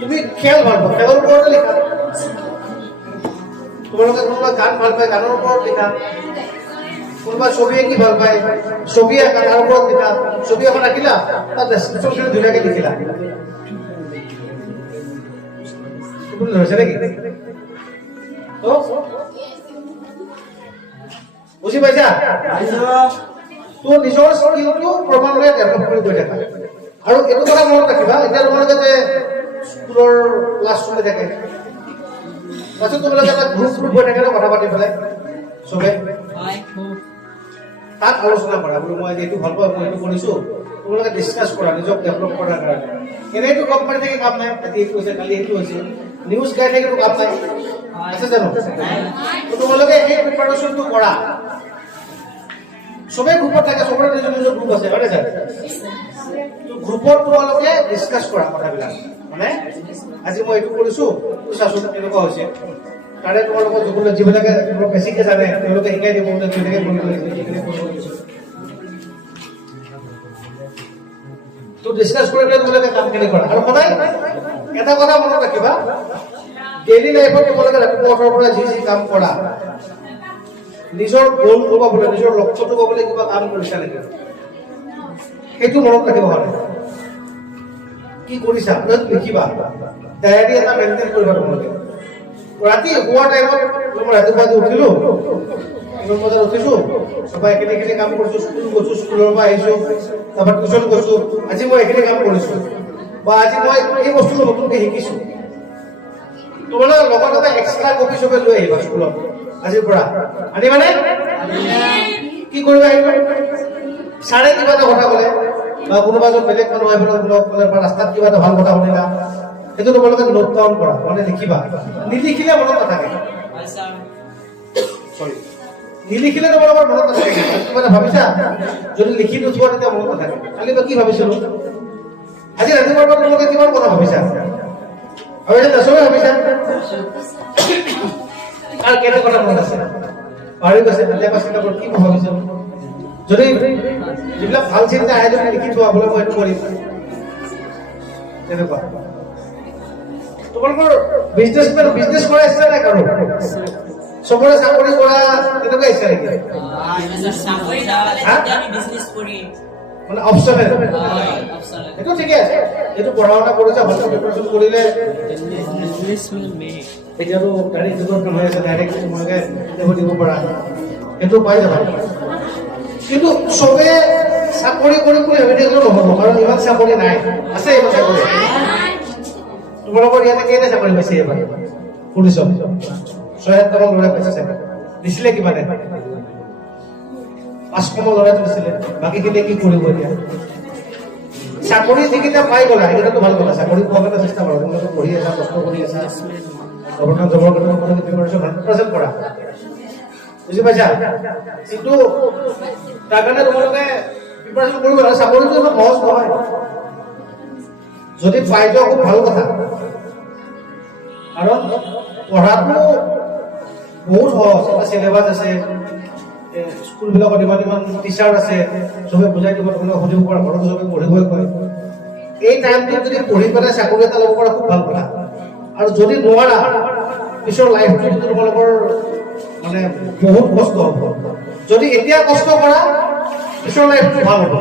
তুমি খেল ভাল পোৱা, খেলৰ ওপৰতে লিখা। তোমালোকে কোনোবা গান ভাল পায়, গানৰ ওপৰত লিখা। কোনোবা ছবি আঁকি ভাল পায়, ছবি আঁকা তাৰ ওপৰত লিখা। ছবি এখন আঁকিলা, তাত ডেছক্ৰিপশ্যন ধুনীয়াকে লিখিলা। ধৰিছে নেকি? বুজি পাইছা? তোৰ নিজৰ স্কিলটো ক্ৰমান্বয়ে ডেভেলপ কৰি গৈ থাকা। আৰু এইটো কথা মনত ৰাখিবা, এতিয়া তোমালোকে যে স্কুলৰ ক্লাছ চলি থাকে, তাৰপিছত তোমালোকে এটা গ্ৰুপ হৈ থাকে ন, কথা পাতি পেলাই চবে তাত আলোচনা কৰা, বোলো মই এইটো ভাল পাওঁ, মই এইটো কৰিছো। তোমালোকে ডিছকাছ কৰা নিজক ডেভেলপ কৰাৰ কাৰণে। এনেইতো গম পাই থাকি কাম নাই, আজি এইটো হৈছে, কালি এইটো হৈছে, নিউজ গাই থাকিতো কাম নাই, আছে জানো? তোমালোকে এই প্ৰিপাৰেশ্যনটো কৰা। চবেই গ্ৰুপত থাকে, চবৰে নিজৰ নিজৰ গ্ৰুপ আছে, হয় নে ছাৰ? গ্ৰুপত তোমালোকে ডিছকাছ কৰা কথাবিলাক, মানে আজি মই এইটো কৰিছো, চাচোন এনেকুৱা হৈছে। তাৰে তোমালোকৰ যিবিলাকে বেছিকে জানে তেওঁলোকে শিকাই দিব, কেনেকে কৰিব লাগিছে, কেনেকে কৰিব লাগিছে। তো ডিছকাছ কৰি পেলাই তোমালোকে কামখিনি কৰা। আৰু সদায় এটা কথা মনত ৰাখিবা, ডেইলি লাইফত তোমালোকে ৰাতিপুৱা উঠাৰ পৰা যি যি কাম কৰা, নিজৰ গ'লটো পাবলৈ, নিজৰ লক্ষ্যটো পাবলৈ কিবা কাম কৰিছা নেকি, সেইটো মনত ৰাখিব সদায়। কি কৰিছা লিখিবা, ডায়েৰী এটা মেইনটেইন কৰিবা তোমালোকে। ৰাতি শোৱাৰ টাইমত মই ৰাতিপুৱা আজি উঠিলো, 9 বজাত উঠিছো, চবাই এইখিনি কাম কৰিছো, স্কুল গৈছো, স্কুলৰ পৰা আহিছো, তাৰপৰা টিউচন গৈছো, আজি মই এইখিনি কাম কৰিছো, বা আজি মই এই বস্তুটো নতুনকে শিকিছো। তোমালোকে লগত এটা এক্সট্ৰা কপি চবে লৈ আহিবা স্কুলত আজিৰ পৰা। আনিবানে? কি কৰিবা আহিবা? ছাৰে কিবা এটা কথা ক'লে, বা কোনোবা এজন বেলেগ মানুহ আহি পেলাই বা ৰাস্তাত কিবা এটা ভাল কথা শুনিলা, সেইটো তোমালোকে নোট ডাউন কৰা, মানে লিখিবা। নিলিখিলে মনত নাথাকে। নিলিখিলে তোমালোকৰ মনত নাথাকে। কিবা এটা ভাবিছা, যদি লিখি নোথোৱা তেতিয়া মনত নাথাকে। কালি বা কি ভাবিছিলো, আজি ৰাতিপুৱাৰ পৰা তোমালোকে কিমান কথা ভাবিছা, আৰু এতিয়া চবে ভাবিছা, আৰু কেনে কথা মনত আছে, পাহৰি গৈছে, কি ভাবিছো। যদি যিবিলাক ভাল চিন্তা আহে, যদি লিখি থোৱা, বোলে মই এইটো কৰিম, তেনেকুৱা। তোমালোকৰ বিজনেছ কৰা ইচ্ছা নাই কাৰো? চবৰে চাকৰি কৰা তেনেকুৱা ইচ্ছা নেকি? মানে অপচনেল, সেইটো ঠিকে আছে। এইটো পঢ়া শুনা কৰিছা, ভালকৈ প্ৰিপাৰেশ্যন কৰিলে, এতিয়াতো গাড়ী যুগত হৈ আছে, ডাইৰেক্ট তোমালোকে দিব পাৰা, সেইটো পাই যাবা। কিন্তু চবে চাকৰি কৰিম বুলি ভাবি থাকিলেও নহ'ব, কাৰণ ইমান চাকৰি নাই, আছে ইমান চাকৰি। তোমালোকৰ ইয়াতে কেইটা চাকৰি পাইছে এবাৰ? পুলিচত ৭৬টা ল'ৰাই পাইছে চাকৰি। দিছিলে কিমানে? ৫০০ ল'ৰাই দিছিলে, বাকীখিনি কি কৰিব এতিয়া? চাকৰি যিকেইটা পাই গ'লা সেইকেইটাতো ভাল কথা, চাকৰি পোৱাৰ কাৰণে চেষ্টা কৰা। তোমালোকে পঢ়ি আছা, কষ্ট কৰি আছা, গভৰ্ণমেণ্ট জবৰ কাৰণে তোমালোকে প্ৰিপাৰেশ্যন 100% কৰা, বুজি পাইছা? কিন্তু তাৰ কাৰণে তোমালোকে প্ৰিপাৰেশ্যন কৰিব লাগে। চাকৰিটো ইমান সহজ নহয়, যদি পাই যোৱা খুব ভাল কথা, কাৰণ পঢ়াটো বহুত সহজ। এটা চিলেবাছ আছে, স্কুলবিলাকত ইমান টিচাৰ আছে, চবে বুজাই দিব, তোমালোকে সুধিব পৰা, ঘৰত চবে পঢ়িবই কয়। এই টাইমটোত যদি পঢ়ি পেলাই চাকৰি এটা ল'ব পৰা খুব ভাল কথা। আৰু যদি নোৱাৰা, পিছৰ লাইফটো তোমালোকৰ মানে বহুত কষ্ট হ'ব। যদি এতিয়া কষ্ট কৰা, পিছৰ লাইফটো ভাল হ'ব।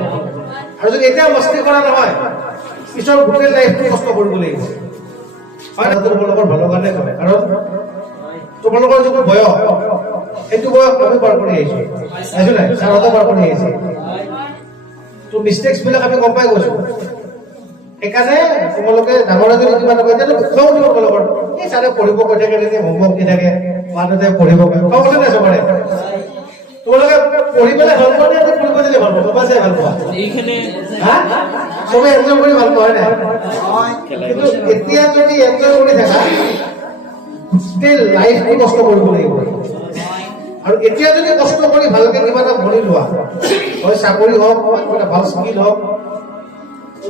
আৰু যদি এতিয়া মস্তি কৰা নহয়, পিছৰ গোটেই লাইফটো কষ্ট কৰিব লাগিব। হয়, তোমালোকৰ ভালৰ কাৰণে কৰে। কাৰণ তোমালোকৰ যিটো বয়স, সেইটো বয়স আমি পাৰ কৰি আহিছো, আহিছো নাই? ছাৰহঁতে পাৰ কৰি আহিছে। তো মিষ্টেক্স বিলাক আমি গম পাই গৈছো। সেইকাৰণে তোমালোকে ডাঙৰ এজনী কিবা নকয়, এতিয়াতো খং দিব তোমালোকৰ, এই ছাৰে পঢ়িব কৈ থাকে, হোমৱৰ্ক দি থাকে, মা-দেউতাই পঢ়িব কয়, খং উঠে নাই চবৰে? তোমালোকে পঢ়ি পেলাই ভাল পোৱা নে পঢ়িব দিলে ভাল পোৱা? চবে চাই ভাল পোৱা, চবে এনজয় কৰি ভাল পোৱা, হয় নাই? কিন্তু এতিয়া যদি এনজয় কৰি থাকা, গোটেই লাইফটো কষ্ট কৰিব লাগিব। আৰু এতিয়া যদি কষ্ট কৰি ভালকে কিবা এটা ধৰি লোৱা, হয় চাকৰি হওক, কিবা এটা ভাল স্কিল হওক,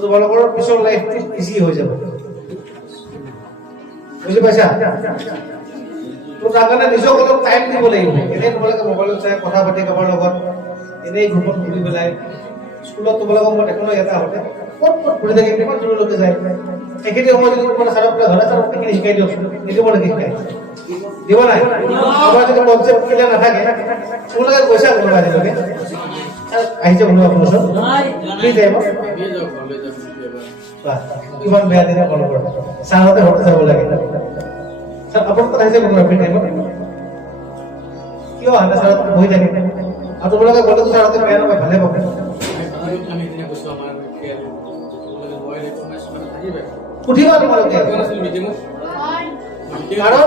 তোমালোকৰ পিছৰ লাইফটো ইজি হৈ যাব, বুজি পাইছা? তো তাৰ কাৰণে নিজক অলপ টাইম দিব লাগিব। এনেই তোমালোকে মোবাইলত চাই কথা পাতি কাৰোবাৰ লগত, এনেই গ্ৰুপত ঘূৰি পেলাই স্কুলত তোমালোকক মই দেখোঁ এটা হওঁতে ক'ত ঘূৰি থাকে কিমান দূৰলৈকে যায় সেইখিনি সময় যদি মানে ছাৰক ধৰা ছাৰক সেইখিনি শিকাই দিয়ক এইটো মই শিকাই দিব নাই আমাৰ যদি কনচেপ্ট ক্লিয়াৰ নাথাকে তোমালোকে পইচা কোনোবা আজিলৈকে আহিছে কোনোবা আপোনাৰ ওচৰত কি যায় কিমান বেয়া দিনা মন কৰা ছাৰহঁতে ঘৰতে যাব লাগে ছাৰ আপোনাৰ তাত আহিছে কোনোবা ফ্ৰী টাইমত কিয় আহে ছাৰ বহি থাকে আৰু তোমালোকে গ'লেতো ছাৰহঁতে বেয়া নাপায় ভালে পাব সুধিবা তোমালোকে কাৰণ